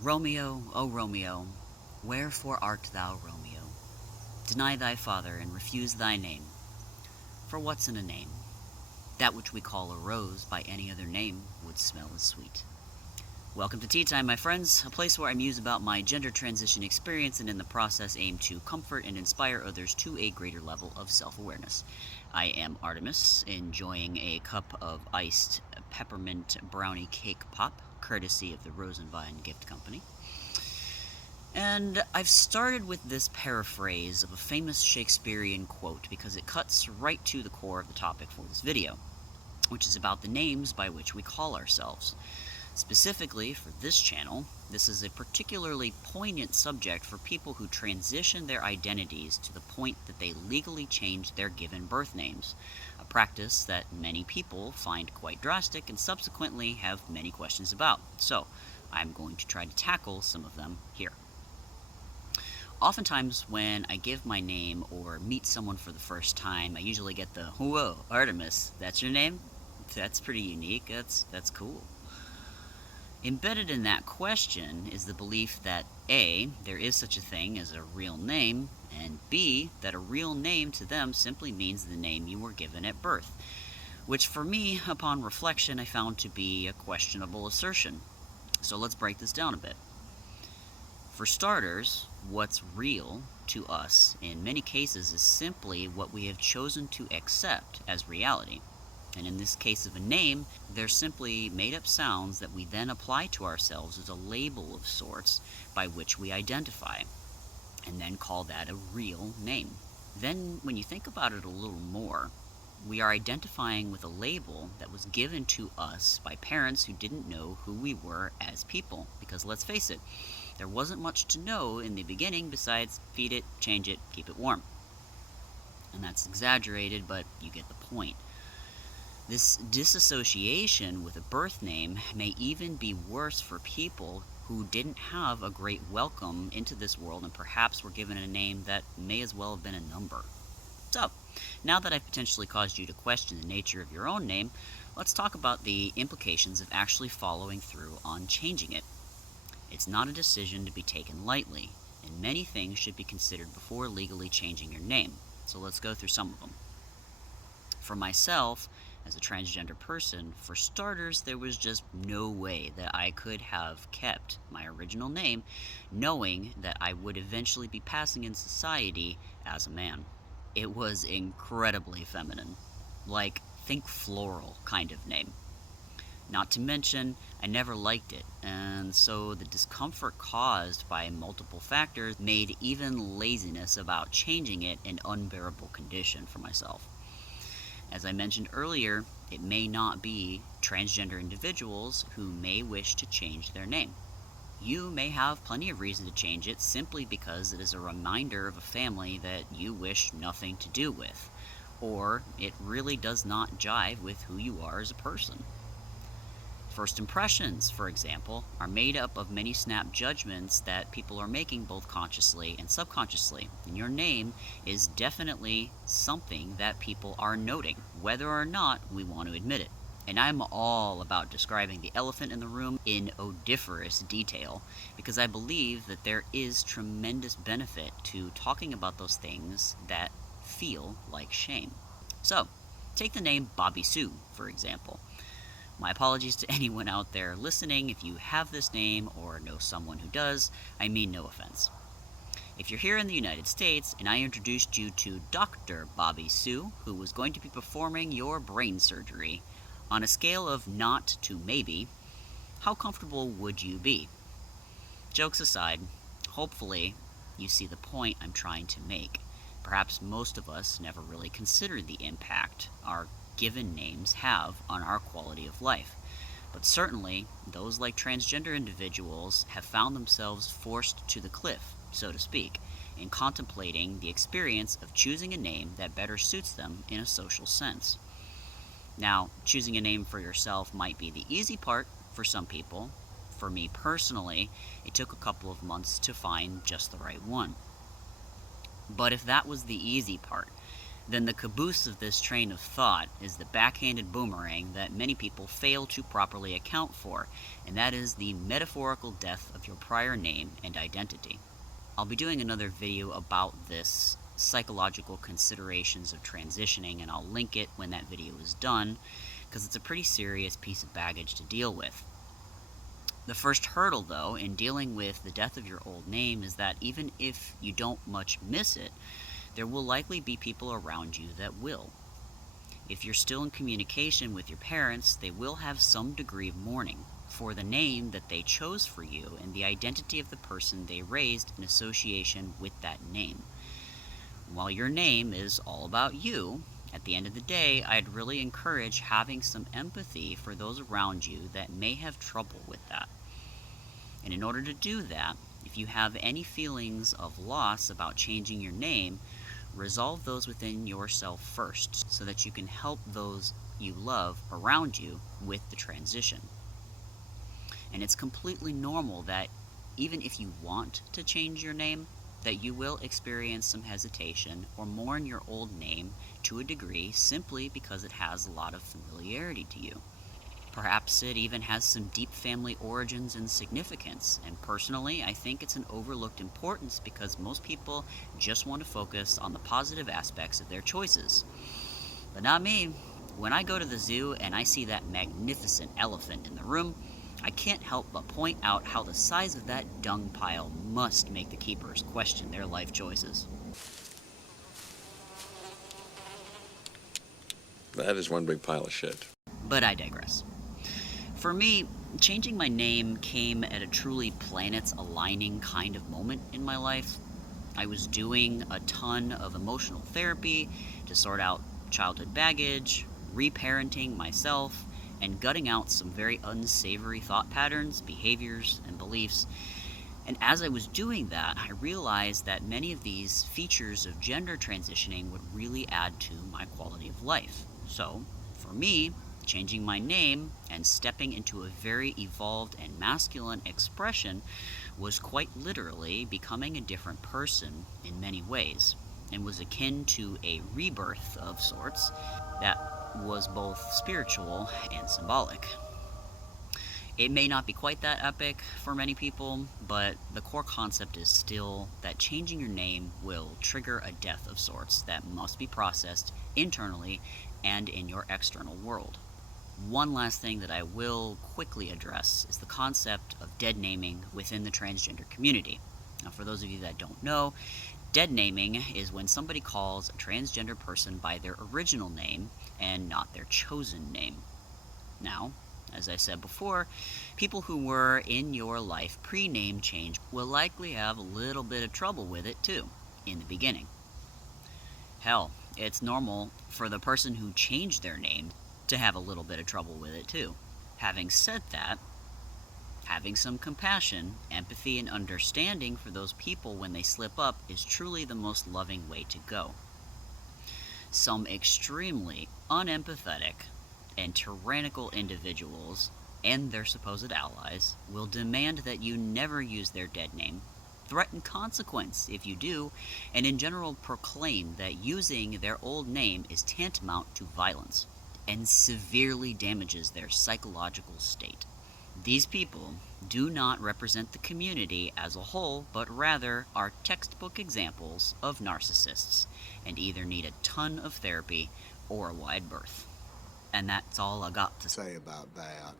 Romeo, O Romeo, wherefore art thou Romeo? Deny thy father, and refuse thy name. For what's in a name? That which we call a rose by any other name would smell as sweet. Welcome to Tea Time, my friends, a place where I muse about my gender transition experience and in the process aim to comfort and inspire others to a greater level of self-awareness. I am Artemis, enjoying a cup of iced peppermint brownie cake pop, courtesy of the Rosenvine Gift Company. And I've started with this paraphrase of a famous Shakespearean quote because it cuts right to the core of the topic for this video, which is about the names by which we call ourselves. Specifically, for this channel, this is a particularly poignant subject for people who transition their identities to the point that they legally change their given birth names, a practice that many people find quite drastic and subsequently have many questions about. So, I'm going to try to tackle some of them here. Oftentimes, when I give my name or meet someone for the first time, I usually get the, "Whoa, Artemis, that's your name? That's pretty unique, that's cool." Embedded in that question is the belief that A, there is such a thing as a real name, and B, that a real name to them simply means the name you were given at birth, which for me, upon reflection, I found to be a questionable assertion. So let's break this down a bit. For starters, what's real to us in many cases is simply what we have chosen to accept as reality. And in this case of a name, they're simply made-up sounds that we then apply to ourselves as a label of sorts by which we identify, and then call that a real name. Then, when you think about it a little more, we are identifying with a label that was given to us by parents who didn't know who we were as people. Because let's face it, there wasn't much to know in the beginning besides feed it, change it, keep it warm. And that's exaggerated, but you get the point. This disassociation with a birth name may even be worse for people who didn't have a great welcome into this world and perhaps were given a name that may as well have been a number. So, now that I've potentially caused you to question the nature of your own name, let's talk about the implications of actually following through on changing it. It's not a decision to be taken lightly, and many things should be considered before legally changing your name. So let's go through some of them. For myself, as a transgender person, for starters, there was just no way that I could have kept my original name, knowing that I would eventually be passing in society as a man. It was incredibly feminine. Like, think floral kind of name. Not to mention, I never liked it, and so the discomfort caused by multiple factors made even laziness about changing it an unbearable condition for myself. As I mentioned earlier, it may not be transgender individuals who may wish to change their name. You may have plenty of reason to change it simply because it is a reminder of a family that you wish nothing to do with, or it really does not jive with who you are as a person. First impressions, for example, are made up of many snap judgments that people are making both consciously and subconsciously, and your name is definitely something that people are noting, whether or not we want to admit it. And I'm all about describing the elephant in the room in odoriferous detail, because I believe that there is tremendous benefit to talking about those things that feel like shame. So, take the name Bobby Sue, for example. My apologies to anyone out there listening if you have this name or know someone who does. I mean no offense. If you're here in the United States and I introduced you to Dr. Bobby Sue, who was going to be performing your brain surgery, on a scale of not to maybe, how comfortable would you be? Jokes aside, hopefully you see the point I'm trying to make. Perhaps most of us never really considered the impact our given names have on our quality of life. But certainly, those like transgender individuals have found themselves forced to the cliff, so to speak, in contemplating the experience of choosing a name that better suits them in a social sense. Now, choosing a name for yourself might be the easy part for some people. For me personally, it took a couple of months to find just the right one. But if that was the easy part, then the caboose of this train of thought is the backhanded boomerang that many people fail to properly account for, and that is the metaphorical death of your prior name and identity. I'll be doing another video about this psychological considerations of transitioning, and I'll link it when that video is done, because it's a pretty serious piece of baggage to deal with. The first hurdle, though, in dealing with the death of your old name is that even if you don't much miss it, there will likely be people around you that will. If you're still in communication with your parents, they will have some degree of mourning for the name that they chose for you and the identity of the person they raised in association with that name. While your name is all about you, at the end of the day, I'd really encourage having some empathy for those around you that may have trouble with that. And in order to do that, if you have any feelings of loss about changing your name, resolve those within yourself first so that you can help those you love around you with the transition. And it's completely normal that even if you want to change your name, that you will experience some hesitation or mourn your old name to a degree simply because it has a lot of familiarity to you. Perhaps it even has some deep family origins and significance, and personally, I think it's an overlooked importance because most people just want to focus on the positive aspects of their choices. But not me. When I go to the zoo and I see that magnificent elephant in the room, I can't help but point out how the size of that dung pile must make the keepers question their life choices. That is one big pile of shit. But I digress. For me, changing my name came at a truly planets aligning kind of moment in my life. I was doing a ton of emotional therapy to sort out childhood baggage, reparenting myself, and gutting out some very unsavory thought patterns, behaviors, and beliefs. And as I was doing that, I realized that many of these features of gender transitioning would really add to my quality of life. So, for me, changing my name and stepping into a very evolved and masculine expression was quite literally becoming a different person in many ways, and was akin to a rebirth of sorts that was both spiritual and symbolic. It may not be quite that epic for many people, but the core concept is still that changing your name will trigger a death of sorts that must be processed internally and in your external world. One last thing that I will quickly address is the concept of dead naming within the transgender community. Now, for those of you that don't know, dead naming is when somebody calls a transgender person by their original name and not their chosen name. Now, as I said before, people who were in your life pre-name change will likely have a little bit of trouble with it too, in the beginning. Hell, it's normal for the person who changed their name to have a little bit of trouble with it too. Having said that, having some compassion, empathy, and understanding for those people when they slip up is truly the most loving way to go. Some extremely unempathetic and tyrannical individuals and their supposed allies will demand that you never use their dead name, threaten consequence if you do, and in general proclaim that using their old name is tantamount to violence and severely damages their psychological state. These people do not represent the community as a whole, but rather are textbook examples of narcissists, and either need a ton of therapy or a wide berth. And that's all I got to say About that.